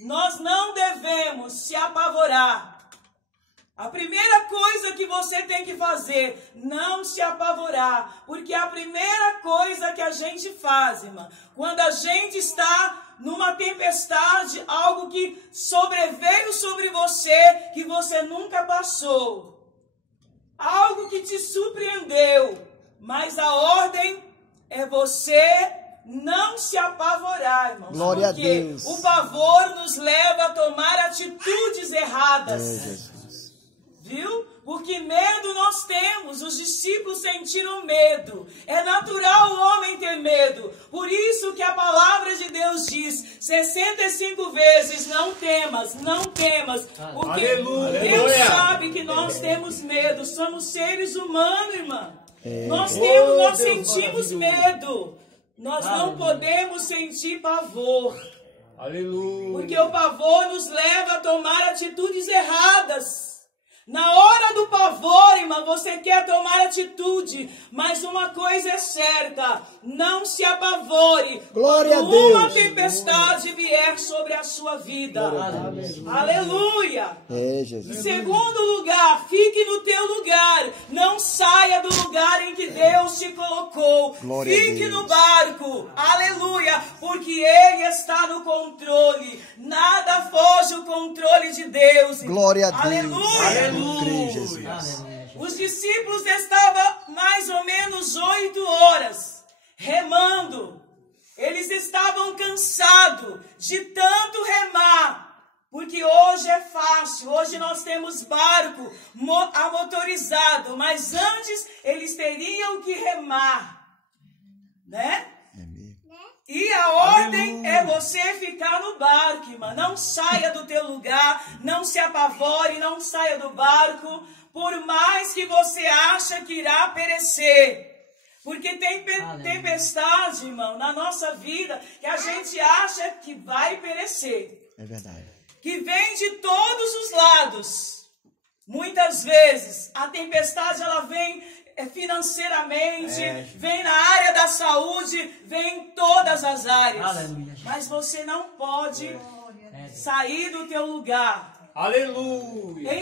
nós não devemos se apavorar. A primeira coisa que você tem que fazer, não se apavorar, porque a primeira coisa que a gente faz, irmã, quando a gente está numa tempestade, algo que sobreveio sobre você, que você nunca passou, algo que te surpreendeu, mas a ordem é você não se apavorar, irmãos. Glória a Deus. Porque o pavor nos leva a tomar atitudes erradas. Jesus. Viu? Porque medo nós temos, os discípulos sentiram medo. É natural o homem ter medo. Por isso que a palavra de Deus diz 65 vezes, não temas, não temas. Porque Aleluia. Deus sabe que nós temos medo. Somos seres humanos, irmã. Nós sentimos medo. Nós não podemos sentir pavor. Aleluia. Porque o pavor nos leva a tomar atitudes erradas. Na hora do pavor, irmã, você quer tomar atitude, mas uma coisa é certa, não se apavore. Glória a quando Deus. uma tempestade vier sobre a sua vida. Aleluia. É, Em Jesus. segundo lugar, fique no teu lugar. Não saia do lugar em que Deus te colocou. Glória a Fique Deus. no barco. Aleluia. Porque Ele está no controle. Nada foge o controle de Deus. Glória a Deus. Aleluia. Eu creio, Jesus. Os discípulos estavam mais ou menos 8 horas remando. Eles estavam cansados de tanto remar. Porque hoje é fácil, hoje nós temos barco motorizado, mas antes eles teriam que remar, né? E a ordem é você ficar no barco, irmã. Não saia do teu lugar, não se apavore, não saia do barco, por mais que você acha que irá perecer. Porque tem tempestade, irmão, na nossa vida, que a gente acha que vai perecer. É verdade. Que vem de todos os lados. Muitas vezes a tempestade ela vem financeiramente, vem na área da saúde, vem em todas as áreas. Aleluia. Mas você não pode sair do teu lugar. Aleluia.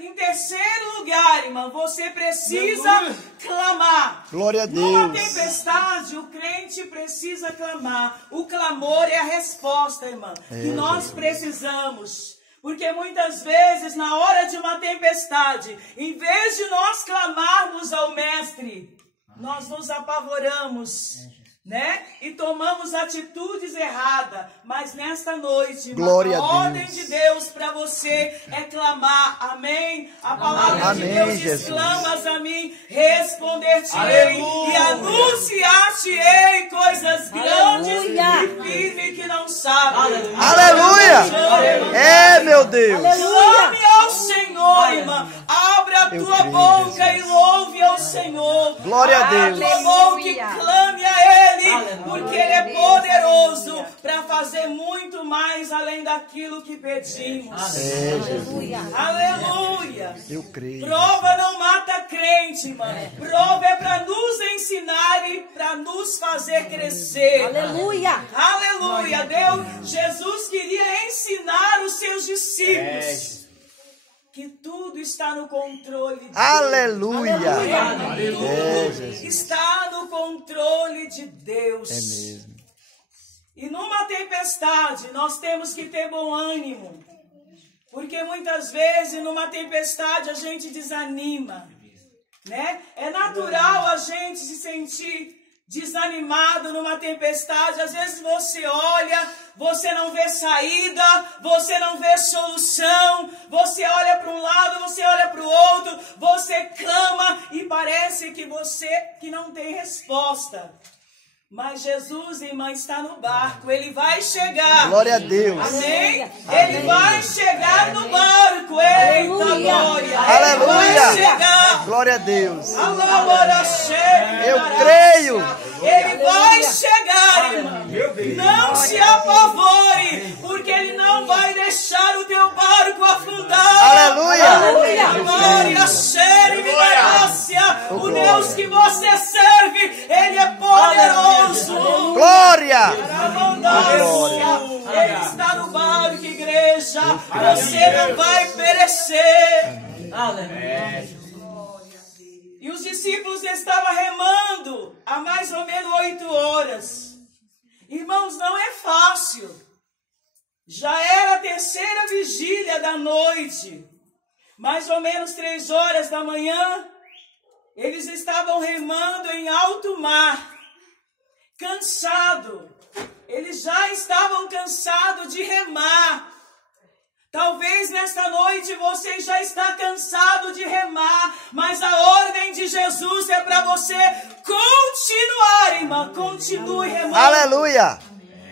Em terceiro lugar, irmão, você precisa clamar. Glória a Numa Deus. tempestade, o crente precisa clamar. O clamor é a resposta, irmão, que nós precisamos. Porque muitas vezes, na hora de uma tempestade, em vez de nós clamarmos ao Mestre, nós nos apavoramos, né? E tomamos atitudes erradas. Mas nesta noite, irmão, Glória a a ordem Deus. de Deus para você é clamar. Amém? A palavra de Amém, Deus diz, Jesus. clamas a mim, responder-te-ei Aleluia. e anunciar-te-ei coisas grandes Aleluia. e firmes que não sabem. Aleluia. É, meu Deus. Clame ao Senhor, irmã. Abra a Eu tua creio, boca Jesus. e louve ao Senhor. Glória a Deus. Abra a tua boca e clame a Ele, porque Ele é poderoso para fazer muito mais além daquilo que pedimos. É, Jesus. Aleluia. Eu creio. Prova não mata crente, irmã. Prova é para nos ensinar e para nos fazer crescer. Aleluia. Aleluia. Deus, Jesus queria ensinar os seus discípulos que tudo está no controle de Deus. Aleluia. Tudo É, Jesus. está no controle de Deus. É mesmo. E numa tempestade, nós temos que ter bom ânimo. Porque muitas vezes, numa tempestade, a gente desanima, né? É natural a gente se sentir desanimado numa tempestade. Às vezes você olha, você não vê saída, você não vê solução, você olha para um lado, você olha para o outro, você clama e parece que não tem resposta. Mas Jesus, irmã, está no barco, Ele vai chegar. Glória a Deus. Amém? Ele vai chegar no barco. Eita, glória. Aleluia. Ele vai chegar. Glória a Deus. Eu creio. Ele vai chegar, irmão. Não se apavore, porque Ele não vai deixar o teu barco afundar. Aleluia. Glória, cheire, graça. O Deus que você serve, Ele é poderoso. Glória. Ele está no barco, igreja. pelejar, você não vai perecer. E os discípulos estavam remando há mais ou menos 8 horas. Irmãos, não é fácil. Já era a terceira vigília da noite. Mais ou menos 3 horas da manhã, eles estavam remando em alto mar. Cansado. Eles já estavam cansados de remar. Talvez nesta noite você já está cansado de remar, mas a ordem de Jesus é para você continuar, irmã. Continue remando. Aleluia.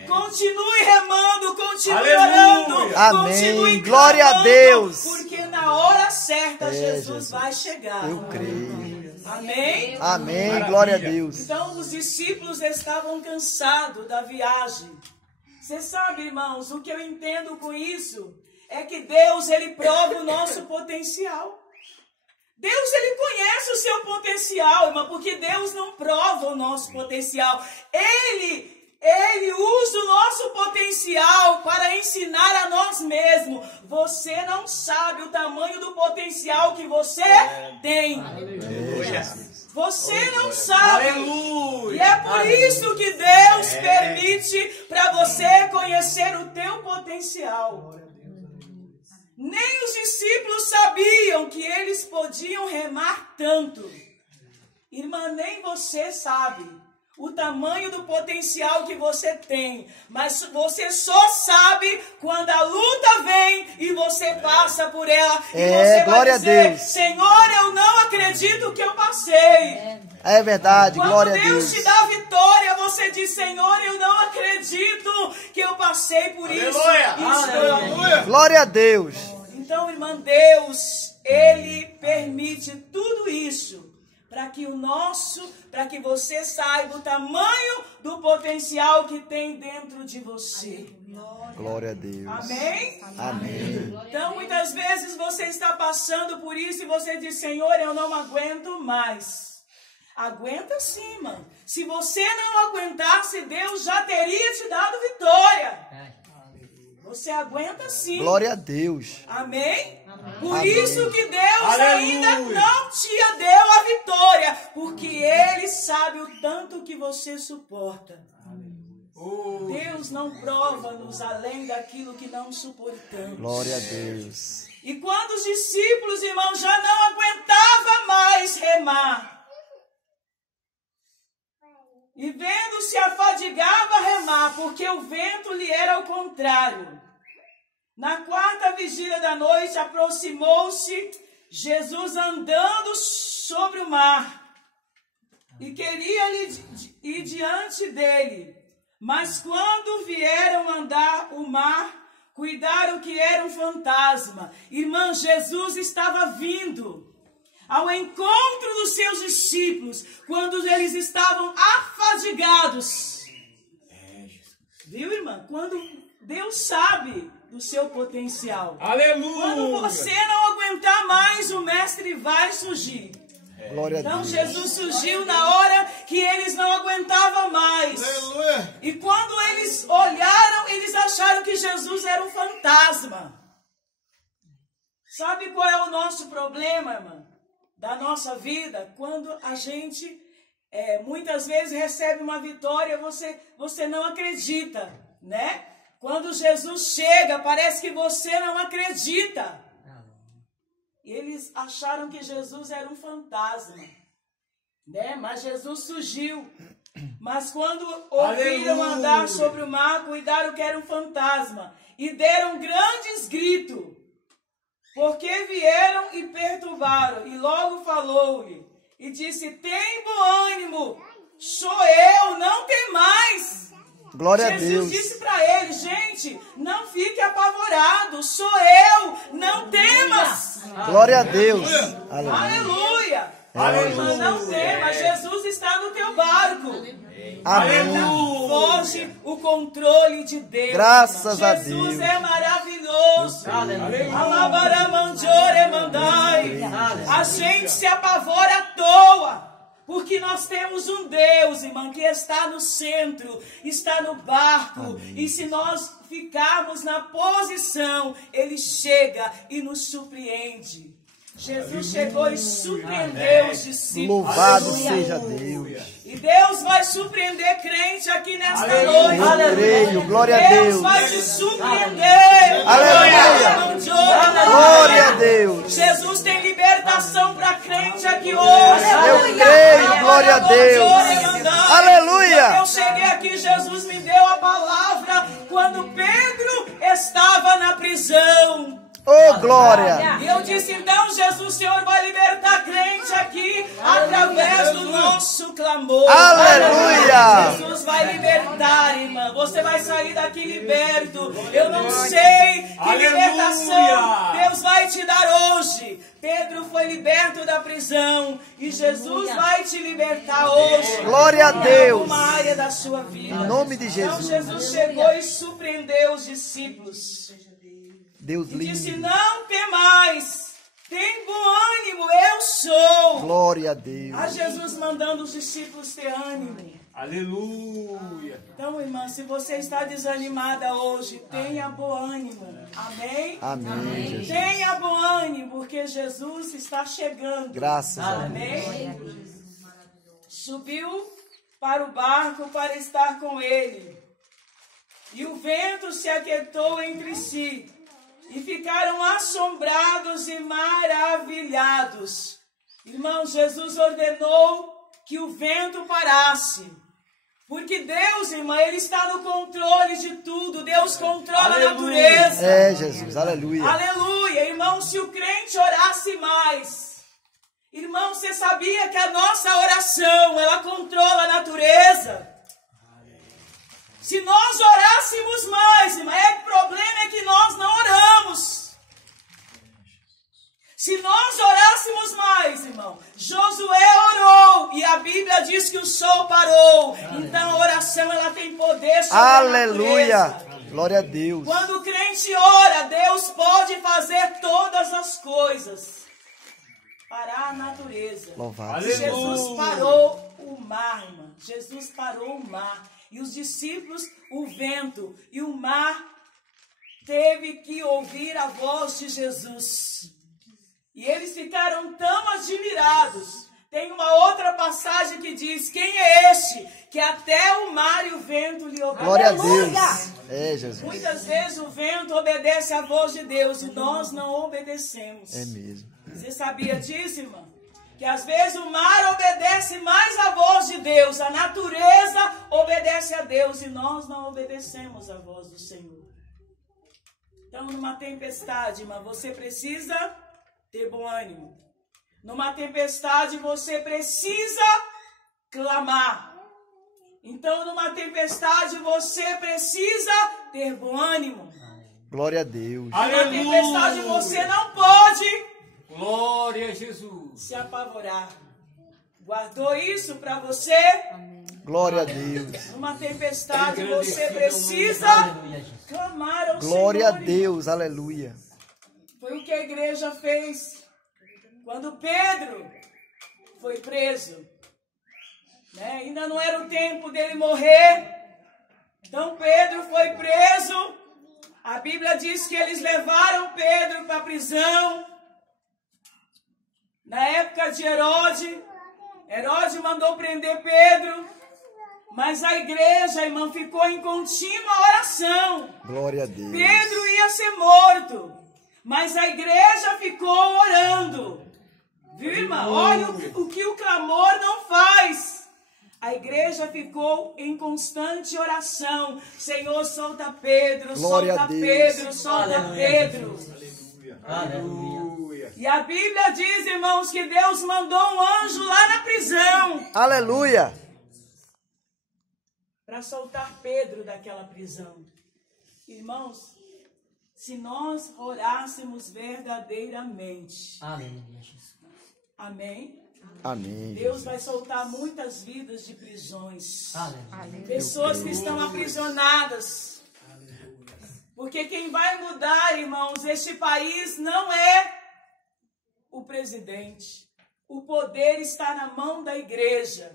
Continue remando, continue Aleluia. orando. Amém. Continue Glória a clamando, Deus. porque na hora certa Jesus Jesus. vai chegar. Eu creio. Amém? Amém. Maravilha. Glória a Deus. Então os discípulos estavam cansados da viagem. Você sabe, irmãos, o que eu entendo com isso é que Deus, Ele prova o nosso potencial. Deus, Ele conhece o seu potencial, irmão, porque Deus não prova o nosso potencial. Ele usa o nosso potencial para ensinar a nós mesmos. Você não sabe o tamanho do potencial que você tem. Você não sabe. Aleluia. E é por isso que Deus permite para você conhecer o teu potencial. Nem os discípulos sabiam que eles podiam remar tanto. Irmã, nem você sabe o tamanho do potencial que você tem. Mas você só sabe quando a luta vem e você passa por ela. E você glória vai dizer, a Deus. Senhor, eu não acredito que eu passei. É verdade. Quando Glória a Deus Deus. te dá vitória, você diz, Senhor, eu não acredito que eu passei por isso. Aleluia. Glória a Deus. Então, irmã, Deus, Ele permite tudo isso para que você saiba o tamanho do potencial que tem dentro de você. Glória a Deus. Amém? Amém. Então, muitas vezes você está passando por isso e você diz, Senhor, eu não aguento mais. Aguenta sim, irmão. Se você não aguentasse, Deus já teria te dado vitória. Você aguenta sim. Glória a Deus. Amém? Por Amém. isso que Deus Aleluia. ainda não te deu a vitória. Porque Ele sabe o tanto que você suporta. Deus não prova-nos além daquilo que não suportamos. Glória a Deus. E quando os discípulos, irmãos, já não aguentavam mais remar, e vendo-se afadigava a remar, porque o vento lhe era ao contrário. Na 4ª vigília da noite, aproximou-se Jesus andando sobre o mar, e queria ir diante dele. Mas quando vieram andar o mar, cuidaram que era um fantasma. Irmã, Jesus estava vindo ao encontro dos seus discípulos, quando eles estavam afadigados. Viu, irmã? Quando Deus sabe do seu potencial. Aleluia. Quando você não aguentar mais, o mestre vai surgir. Glória a Então Deus. Jesus surgiu na hora que eles não aguentavam mais. Aleluia. E quando eles olharam, eles acharam que Jesus era um fantasma. Sabe qual é o nosso problema, irmã? Da nossa vida? Quando a gente muitas vezes recebe uma vitória, você não acredita, né? Quando Jesus chega, parece que você não acredita. Eles acharam que Jesus era um fantasma, né? Mas Jesus surgiu. Mas quando ouviram Aleluia. andar sobre o mar, cuidaram que era um fantasma e deram grandes gritos, porque vieram e perturbaram. E logo falou-lhe e disse, tem bom ânimo, sou eu, não tem mais. Glória a Jesus Deus. disse para ele, gente, não fique apavorado, sou eu, não temas. Glória a Deus. Aleluia. Aleluia. Não temas, Jesus está no teu barco. Amém. Não foge o controle de Deus. Graças a Jesus Deus. é maravilhoso. Alabaramandore mandai. A gente se apavora à toa, Porque nós temos um Deus, irmão, que está no centro, está no barco. Amém. E se nós ficarmos na posição, Ele chega e nos surpreende. Jesus chegou e surpreendeu os discípulos. Louvado Aleluia. seja Deus. E Deus vai surpreender crente aqui nesta Aleluia. noite. Eu creio, glória a Deus Deus. vai te surpreender. Aleluia. Glória a Deus. Jesus tem libertação para crente aqui hoje. Eu creio, glória a Deus. Aleluia. Eu cheguei aqui, Jesus me deu a palavra quando Pedro estava na prisão. Oh, glória. E eu disse, então, Jesus, o Senhor vai libertar crente aqui através do nosso clamor. Aleluia. Jesus vai libertar, irmã. Você vai sair daqui liberto. Eu não sei que Aleluia. libertação Deus vai te dar hoje. Pedro foi liberto da prisão e Jesus vai te libertar hoje. Glória a Deus. Em alguma área da sua vida. Em nome de Então Jesus. Jesus chegou e surpreendeu os discípulos. Deus E disse, lindo. não temais, tem bom ânimo, eu sou. Glória a Deus. A Jesus mandando os discípulos ter ânimo. Aleluia. Então, irmã, se você está desanimada hoje, tenha bom ânimo. Amém? Amém, Jesus. Tenha bom ânimo, porque Jesus está chegando. Graças a Deus. Amém? Subiu para o barco para estar com ele. E o vento se aquietou entre si. E ficaram assombrados e maravilhados. Irmão, Jesus ordenou que o vento parasse. Porque Deus, irmã, Ele está no controle de tudo. Deus controla a natureza. É, Jesus. Aleluia. Aleluia. Irmão, se o crente orasse mais. Irmão, você sabia que a nossa oração, ela controla a natureza? Se nós orássemos mais, irmão, o problema é que nós não oramos. Se nós orássemos mais, irmão, Josué orou e a Bíblia diz que o sol parou. Então a oração, ela tem poder sobre a Aleluia. natureza. Glória a Deus. Quando o crente ora, Deus pode fazer todas as coisas. Parar a natureza. Louvado. Jesus parou o mar, irmã. Jesus parou o mar. E os discípulos, o vento e o mar, teve que ouvir a voz de Jesus. E eles ficaram tão admirados. Tem uma outra passagem que diz, quem é este que até o mar e o vento lhe obedecem? Glória a Deus. É, Jesus. Muitas vezes o vento obedece à voz de Deus e nós não obedecemos. É mesmo. Você sabia disso, irmã? Que às vezes o mar obedece mais à voz de Deus, a natureza obedece a Deus e nós não obedecemos à voz do Senhor. Então, numa tempestade, irmã, você precisa ter bom ânimo. Numa tempestade, você precisa clamar. Então, numa tempestade, você precisa ter bom ânimo. Glória a Deus. Numa tempestade, você não pode Glória a Jesus. se apavorar. Guardou isso para você? Glória a Deus. Numa tempestade você precisa clamar ao Glória a Senhor. Deus. Aleluia. Foi o que a igreja fez quando Pedro foi preso. Né? Ainda não era o tempo dele morrer. Então Pedro foi preso. A Bíblia diz que eles levaram Pedro para a prisão. Na época de Herodes mandou prender Pedro, mas a igreja, irmão, ficou em contínua oração. Glória a Deus. Pedro ia ser morto, mas a igreja ficou orando. Viu, irmã? Olha o que o clamor não faz. A igreja ficou em constante oração. Senhor, solta Pedro, Glória solta a Deus. Pedro, solta Pedro. Aleluia. E a Bíblia diz, irmãos, que Deus mandou um anjo lá na prisão Aleluia. para soltar Pedro daquela prisão. Irmãos, se nós orássemos verdadeiramente, amém? Amém. Deus vai soltar muitas vidas de prisões. Aleluia. Pessoas que estão aprisionadas. Porque quem vai mudar, irmãos, este país não é o presidente. o poder está na mão da igreja.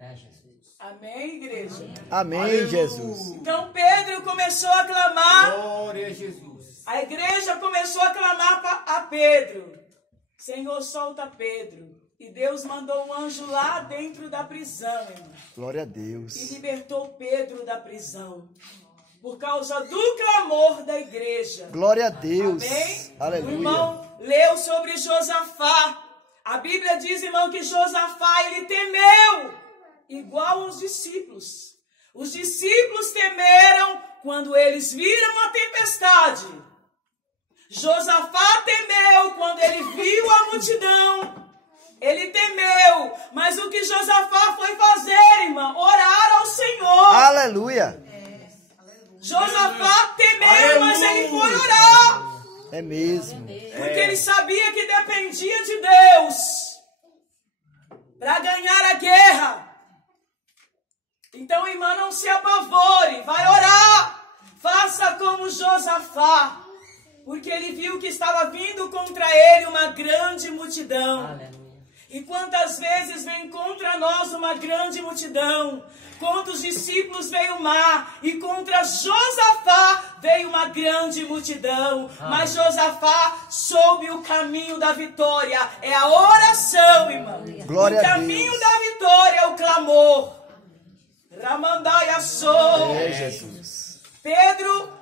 É, Jesus. Amém, igreja? Amém, Aleluia. Jesus. Então Pedro começou a clamar, Glória a Jesus. a igreja começou a clamar a Pedro. Senhor, solta Pedro. E Deus mandou um anjo lá dentro da prisão, irmão. Glória a Deus. E libertou Pedro da prisão. Por causa do clamor da igreja. Glória a Deus. Amém? O Aleluia. irmão leu sobre Josafá. A Bíblia diz, irmão, que Josafá, ele temeu, igual aos discípulos. Os discípulos temeram quando eles viram a tempestade. Josafá temeu quando ele viu a multidão. Ele temeu, mas o que Josafá foi fazer, irmão? Orar ao Senhor. Aleluia. Josafá temeu, mas ele foi orar. É mesmo. Porque ele sabia que dependia de Deus para ganhar a guerra. Então, irmã, não se apavore. Vai orar. Faça como Josafá. Porque ele viu que estava vindo contra ele uma grande multidão. Aleluia. E quantas vezes vem contra nós uma grande multidão? Contra os discípulos veio o mar, e contra Josafá veio uma grande multidão. Mas Josafá soube o caminho da vitória. É a oração, irmão. Glória o a caminho Deus. da vitória é o clamor. Ramandaia sou. É, Jesus. Pedro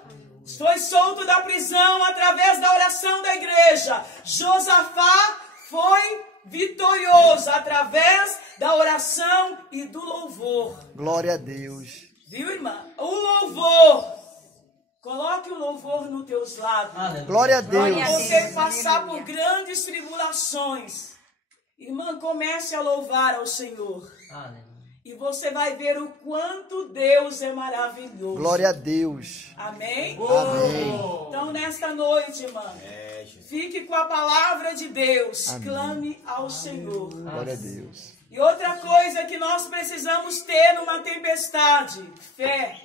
foi solto da prisão através da oração da igreja. Josafá foi vitorioso através da oração e do louvor. Glória a Deus. Viu, irmã? O louvor. Coloque o louvor nos teus lábios. Aleluia. Glória a Quando Deus. você passar por grandes tribulações, irmã, comece a louvar ao Senhor. Aleluia. E você vai ver o quanto Deus é maravilhoso. Glória a Deus. Amém? Amém. Então, nesta noite, irmã, fique com a palavra de Deus. Amém. Clame ao Senhor. Glória a Deus. E outra coisa que nós precisamos ter numa tempestade: fé.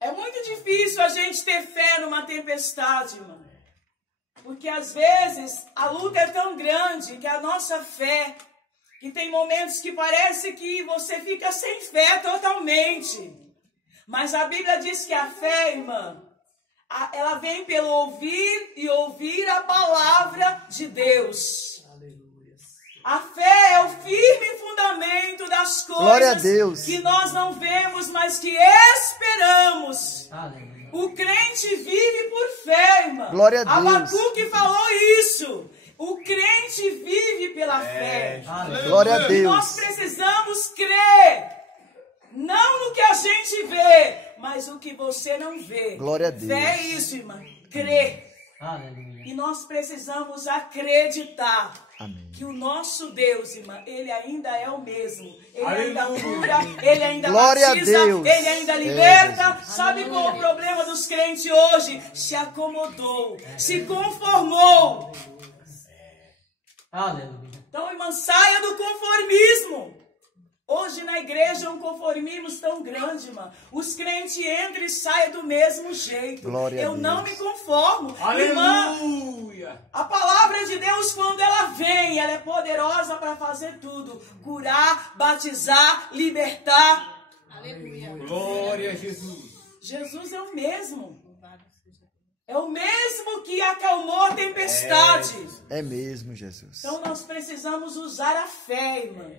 É muito difícil a gente ter fé numa tempestade, irmão. Porque às vezes a luta é tão grande que a nossa fé, que tem momentos que parece que você fica sem fé totalmente. Mas a Bíblia diz que a fé, irmã, ela vem pelo ouvir e ouvir a palavra de Deus. A fé é o firme fundamento das Glória a coisas Deus. que nós não vemos, mas que esperamos. Aleluia. O crente vive por fé, irmã. Glória a Deus. Abacuque falou isso. O crente vive pela fé. Aleluia. Glória a E Deus. nós precisamos crer. Não no que a gente vê, mas o que você não vê. Glória a Deus. Fé é isso, irmã. Crer. Aleluia. E nós precisamos acreditar. Amém. Que o nosso Deus, irmã, ele ainda é o mesmo. Ele Aleluia. ainda cura, ele ainda Glória a batiza, Deus. ele ainda liberta. Jesus. Sabe qual é o problema dos crentes hoje? Se acomodou, se conformou. Aleluia. Então, irmã, saia do conformismo. Hoje na igreja é um conformismo tão grande, irmã. Os crentes entram e saem do mesmo jeito. Glória a Eu Deus. não me conformo. Irmã, Aleluia. a palavra de Deus, quando ela vem, ela é poderosa para fazer tudo. Curar, batizar, libertar. Glória a Jesus. Jesus é o mesmo. É o mesmo que acalmou a tempestade. É mesmo, Jesus. Então nós precisamos usar a fé, irmã.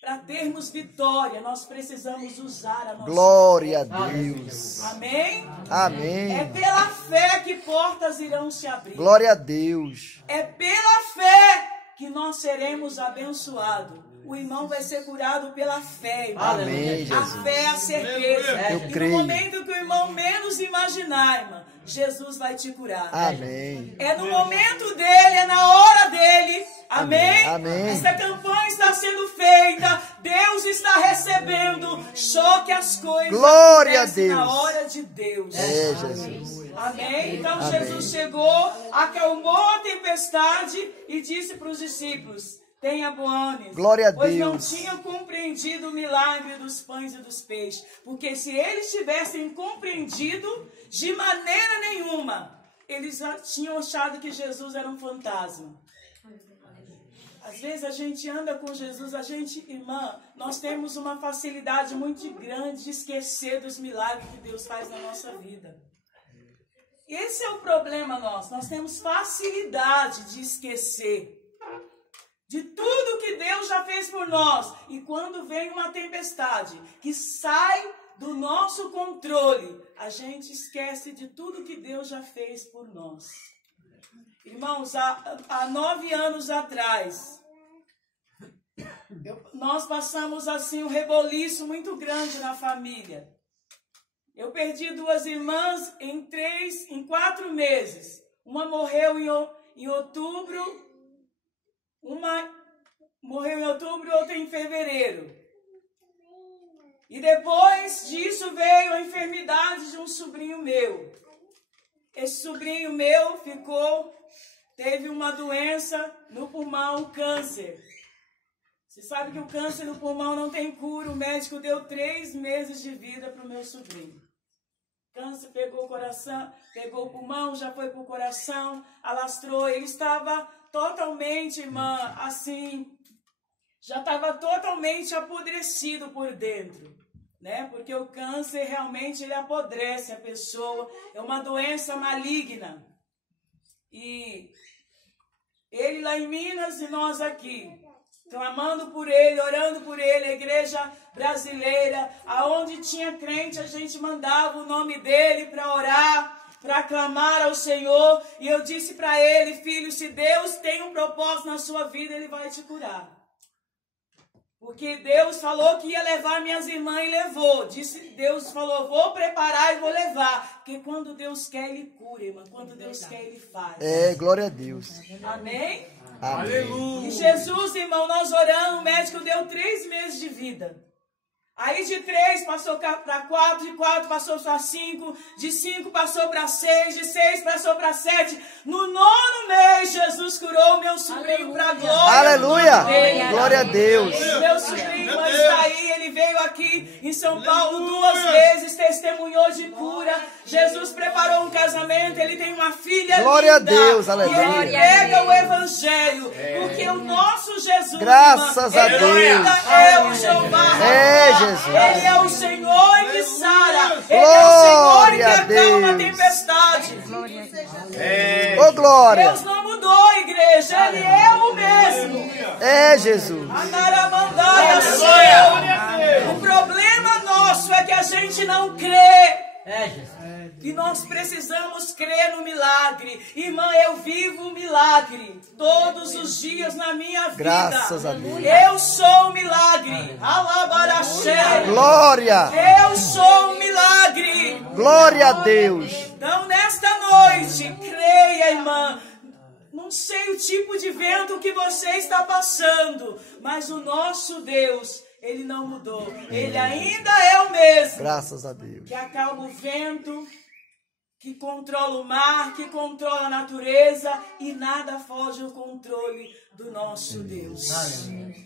Para termos vitória, nós precisamos usar a nossa Glória a fé. Deus. Amém? É Amém. pela fé que portas irão se abrir. Glória a Deus. É pela fé que nós seremos abençoados. O irmão vai ser curado pela fé, irmão. Amém, A Jesus. fé é a certeza. Eu E creio. no momento que o irmão menos imaginar, irmã, Jesus vai te curar. Amém. É no momento dele, é na hora dele. Amém? Amém. Essa campanha está sendo feita. Deus está recebendo. Só que as coisas Glória a acontecem na Deus. hora de Deus. É, Jesus. Amém? Então Amém. Jesus chegou, acalmou a tempestade e disse para os discípulos: tenha bom ânimo. Glória a Pois não Deus. tinham compreendido o milagre dos pães e dos peixes. Porque se eles tivessem compreendido, de maneira nenhuma eles já tinham achado que Jesus era um fantasma. Às vezes a gente anda com Jesus, irmã, nós temos uma facilidade muito grande de esquecer dos milagres que Deus faz na nossa vida. Esse é o problema nosso, nós temos facilidade de esquecer de tudo que Deus já fez por nós. E quando vem uma tempestade que sai do nosso controle, a gente esquece de tudo que Deus já fez por nós. Irmãos, há 9 anos atrás, nós passamos assim um reboliço muito grande na família. Eu perdi 2 irmãs em 4 meses. Uma morreu em outubro, outra em fevereiro. E depois disso veio a enfermidade de um sobrinho meu. Esse sobrinho meu teve uma doença no pulmão, câncer. Você sabe que o câncer no pulmão não tem cura. O médico deu 3 meses de vida para o meu sobrinho. Câncer pegou o coração, pegou o pulmão, já foi para o coração, alastrou. Ele estava totalmente, irmã, assim, já estava totalmente apodrecido por dentro, né? Porque o câncer realmente ele apodrece a pessoa, é uma doença maligna. E ele lá em Minas e nós aqui, clamando por ele, orando por ele, a igreja brasileira, aonde tinha crente, a gente mandava o nome dele para orar, para clamar ao Senhor. E eu disse para ele: filho, se Deus tem um propósito na sua vida, ele vai te curar. Porque Deus falou que ia levar minhas irmãs e levou. Deus falou, vou preparar e vou levar. Porque quando Deus quer, ele cura, irmã. Quando Deus quer, ele faz. Glória a Deus. Amém? Amém. Aleluia. E Jesus, irmão, nós oramos, o médico deu 3 meses de vida. Aí de 3 passou para 4, de 4 passou para 5, de 5 passou para 6, de 6 passou para 7. No 9º mês, Jesus curou meu sobrinho para a glória. Aleluia! Dele. Glória a Deus. Meu sobrinho está aí, ele veio aqui em São Paulo 2 vezes, testemunhou de cura. Jesus preparou um casamento, ele tem uma filha Glória linda. a Deus, E aleluia. ele prega o evangelho, porque o nosso Jesus, Graças irmã, a ele Deus. ainda é o Jeová. Jesus. Ele é o Senhor que sara. Ele é o Senhor que Glória a acalma a Deus. tempestade. Ô, glória. Deus não mudou, igreja. Ele é o mesmo. Jesus. Anaramandaia, Senhor. O problema nosso é que a gente não crê. E nós precisamos crer no milagre. Irmã, eu vivo o milagre todos os dias na minha vida. Graças a Deus. Eu sou o milagre. Alabaraxé. Glória. Eu sou um milagre. Glória a Deus. Então, nesta noite, creia, irmã. Não sei o tipo de vento que você está passando, mas o nosso Deus, ele não mudou. Ele ainda é o mesmo. Graças a Deus. Que acalma o vento, que controla o mar, que controla a natureza, e nada foge ao controle do nosso Deus.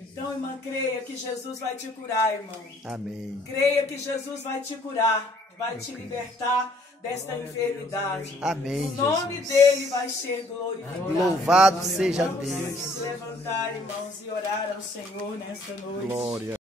Então, irmã, creia que Jesus vai te curar, irmão. Amém. Creia que Jesus vai te curar, vai te libertar desta enfermidade. Amém, O nome Jesus. dele vai ser glorificado. Louvado seja Vamos Deus. se levantar, irmãos, e orar ao Senhor nesta noite. Glória.